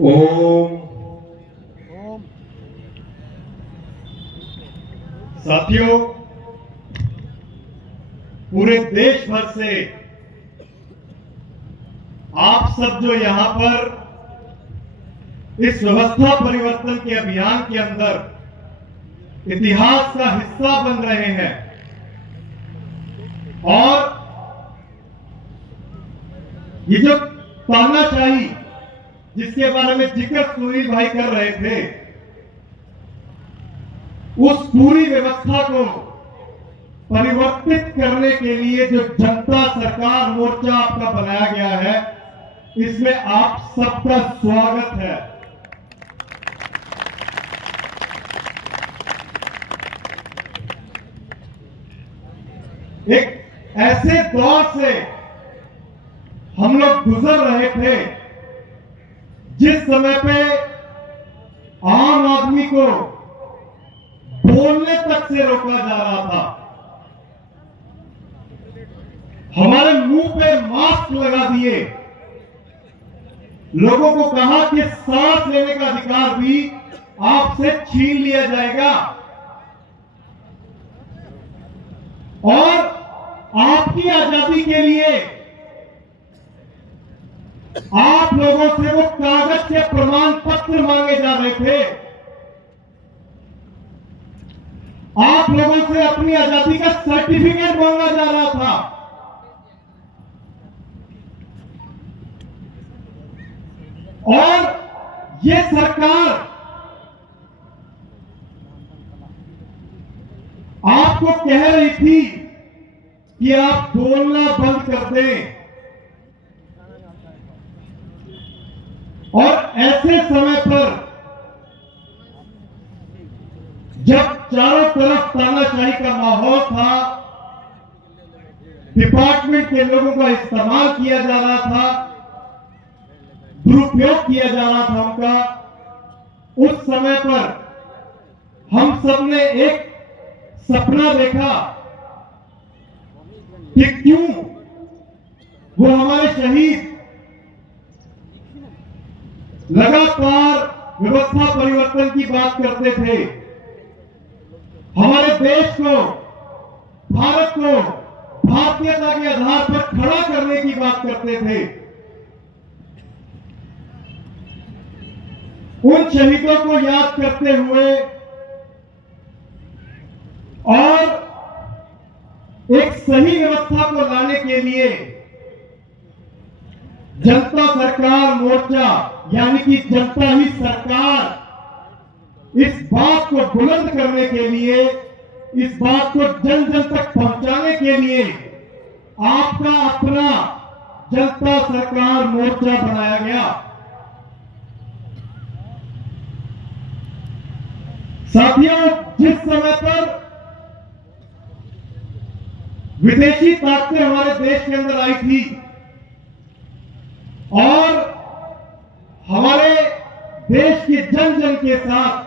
ओम। साथियों, पूरे देश भर से आप सब जो यहां पर इस व्यवस्था परिवर्तन के अभियान के अंदर इतिहास का हिस्सा बन रहे हैं और ये जो तानाशाही जिसके बारे में जिक्र सुनील भाई कर रहे थे, उस पूरी व्यवस्था को परिवर्तित करने के लिए जो जनता सरकार मोर्चा आपका बनाया गया है, इसमें आप सबका स्वागत है। एक ऐसे दौर से हम लोग गुजर रहे थे जिस समय पे आम आदमी को बोलने तक से रोका जा रहा था, हमारे मुंह पे मास्क लगा दिए, लोगों को कहा कि सांस लेने का अधिकार भी आपसे छीन लिया जाएगा और आपकी आजादी के लिए आप लोगों से वो कागज के प्रमाण पत्र मांगे जा रहे थे, आप लोगों से अपनी आजादी का सर्टिफिकेट मांगा जा रहा था। और ये सरकार आपको कह रही थी कि आप बोलना बंद कर दें, और ऐसे समय पर जब चारों तरफ तानाशाही का माहौल था, डिपार्टमेंट के लोगों का इस्तेमाल किया जा रहा था, दुरुपयोग किया जा रहा था उनका, उस समय पर हम सबने एक सपना देखा कि क्यों वो हमारे शहीद लगातार व्यवस्था परिवर्तन की बात करते थे, हमारे देश को, भारत को भारतीयता के आधार पर खड़ा करने की बात करते थे। उन शहीदों को याद करते हुए और एक सही व्यवस्था को लाने के लिए जनता सरकार मोर्चा, यानी कि जनता ही सरकार, इस बात को बुलंद करने के लिए, इस बात को जन जन तक पहुंचाने के लिए आपका अपना जनता सरकार मोर्चा बनाया गया। साथियों, जिस समय पर विदेशी ताकतें हमारे देश के अंदर आई थी और हमारे देश के जन जन के साथ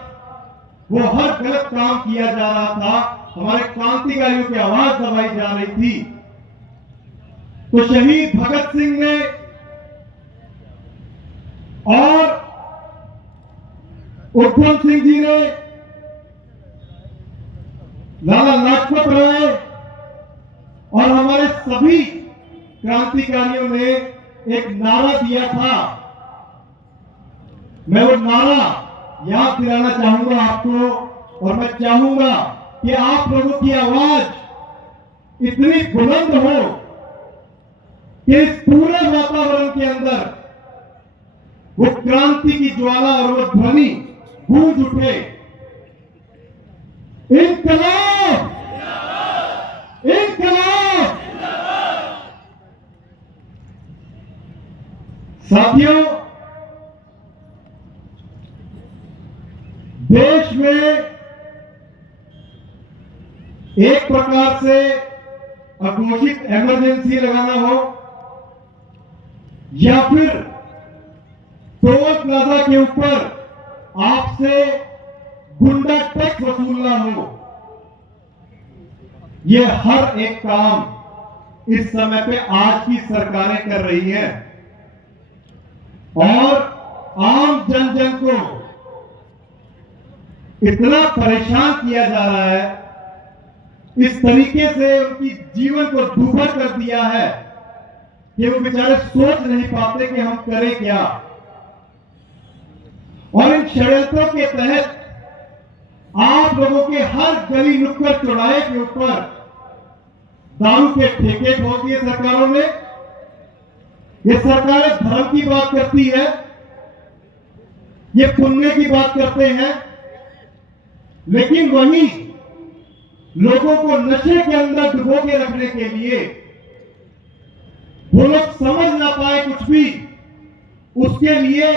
वो हर गलत काम किया जा रहा था, हमारे क्रांतिकारियों की आवाज दबाई जा रही थी, तो शहीद भगत सिंह ने और उधम सिंह जी ने, लाला लाजपत राय और हमारे सभी क्रांतिकारियों ने एक नारा दिया था। मैं वो नारा याद दिलाना चाहूंगा आपको, और मैं चाहूंगा कि आप लोगों की आवाज इतनी बुलंद हो कि इस पूरे वातावरण के अंदर वो क्रांति की ज्वाला और वो ध्वनि गूंज उठे। इनकलाब, इनकलाब। साथियों, देश में एक प्रकार से अघोषित इमरजेंसी लगाना हो या फिर टोल प्लाजा के ऊपर आपसे गुंडा टैक्स वसूलना हो, ये हर एक काम इस समय पे आज की सरकारें कर रही हैं और आम जन जन को इतना परेशान किया जा रहा है, इस तरीके से उनकी जीवन को दूभर कर दिया है कि वो बेचारे सोच नहीं पाते कि हम करें क्या। और इन षड्यंत्रों के तहत आप लोगों के हर गली नुक्कड़ चौराहे के ऊपर दारू के ठेके खोल दिए सरकारों ने। ये सरकारें धर्म की बात करती है, ये पुण्य की बात करते हैं, लेकिन वहीं लोगों को नशे के अंदर डुबो के रखने के लिए वो लोग समझ ना पाए कुछ भी, उसके लिए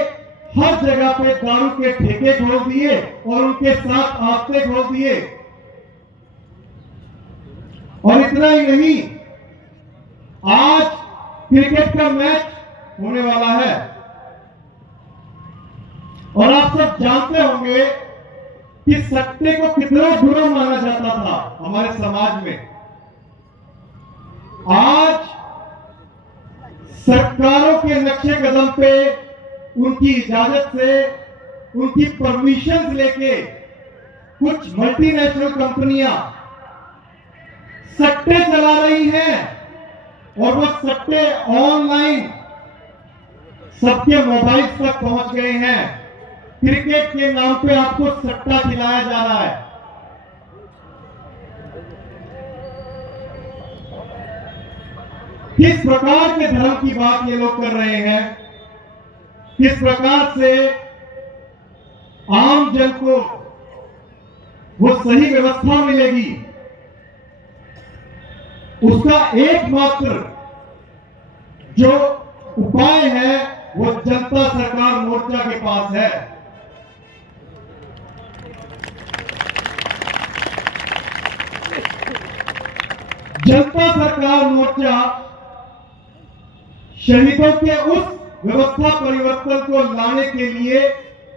हर जगह पे दारू के ठेके खोल दिए और उनके साथ आस्ते खोल दिए। और इतना ही नहीं, आज क्रिकेट का मैच होने वाला है और आप सब जानते होंगे कि सट्टे को कितना बुरा माना जाता था हमारे समाज में। आज सरकारों के नक्शे कदम पे, उनकी इजाजत से, उनकी परमिशन लेके कुछ मल्टीनेशनल कंपनियां सट्टे चला रही हैं और वो सट्टे ऑनलाइन सबके मोबाइल तक पहुंच गए हैं। क्रिकेट के नाम पे आपको सट्टा खिलाया जा रहा है। किस प्रकार के धर्म की बात ये लोग कर रहे हैं, किस प्रकार से आम जन को वो सही व्यवस्था मिलेगी, उसका एकमात्र जो उपाय है वो जनता सरकार मोर्चा के पास है। जनता सरकार मोर्चा शहीदों के उस व्यवस्था परिवर्तन को लाने के लिए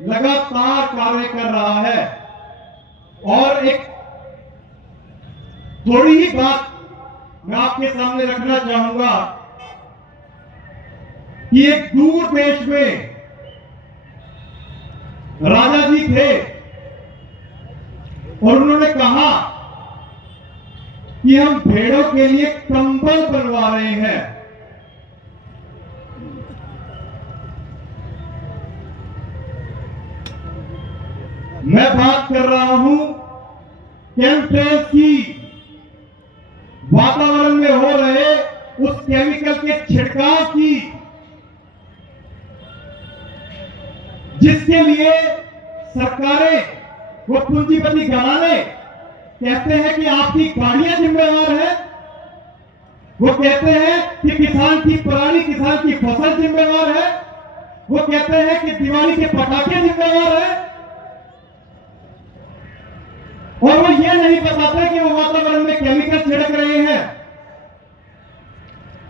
लगातार कार्य कर रहा है। और एक थोड़ी ही बात मैं आपके सामने रखना चाहूंगा कि एक दूर देश में राजा जी थे और उन्होंने कहा कि हम भेड़ों के लिए कंबल बनवा रहे हैं। मैं बात कर रहा हूं केमिकल्स की, वातावरण में हो रहे उस केमिकल के छिड़काव की, जिसके लिए सरकारें वो पूंजीपति घराने कहते हैं कि आपकी गाड़ियां जिम्मेवार है, वो कहते हैं कि किसान की पराली, किसान की फसल जिम्मेवार है, वो कहते हैं कि दिवाली के पटाखे जिम्मेवार है, और वो ये नहीं बताते कि वो वातावरण में केमिकल छिड़क रहे हैं।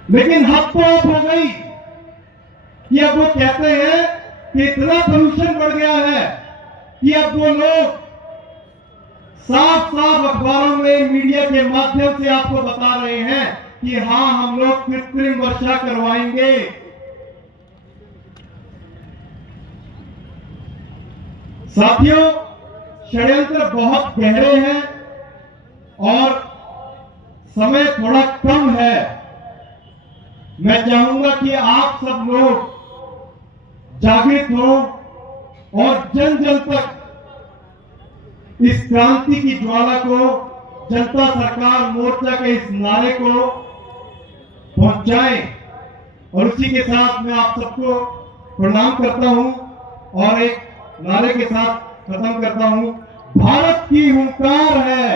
लेकिन हद तो अब हो गई कि अब वो कहते हैं कि इतना पोल्यूशन बढ़ गया है कि अब वो लोग साफ साफ अखबारों में, मीडिया के माध्यम से आपको बता रहे हैं कि हां, हम लोग कृत्रिम वर्षा करवाएंगे। साथियों, षड्यंत्र बहुत गहरे हैं और समय थोड़ा कम है। मैं चाहूंगा कि आप सब लोग जागृत हो और जन जन तक इस क्रांति की ज्वाला को, जनता सरकार मोर्चा के इस नारे को पहुंचाएं। और उसी के साथ मैं आप सबको प्रणाम करता हूं और एक नारे के साथ खत्म करता हूं। भारत की हुंकार है,